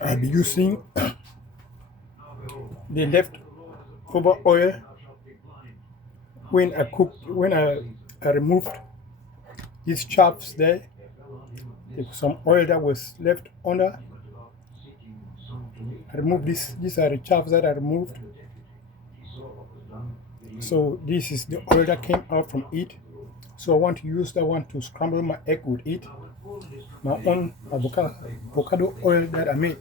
I'll be using the leftover oil when I removed these chaffs there. There was some oil that was left under. I removed this. These are the chaffs that I removed. So this is the oil that came out from it. So I want to use that one to scramble my egg with it. My own avocado oil that I made.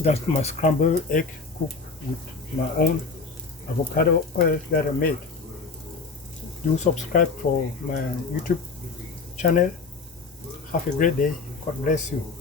That's my scrambled egg cooked with my own avocado oil that I made. Do subscribe for my YouTube channel. Have a great day. God bless you.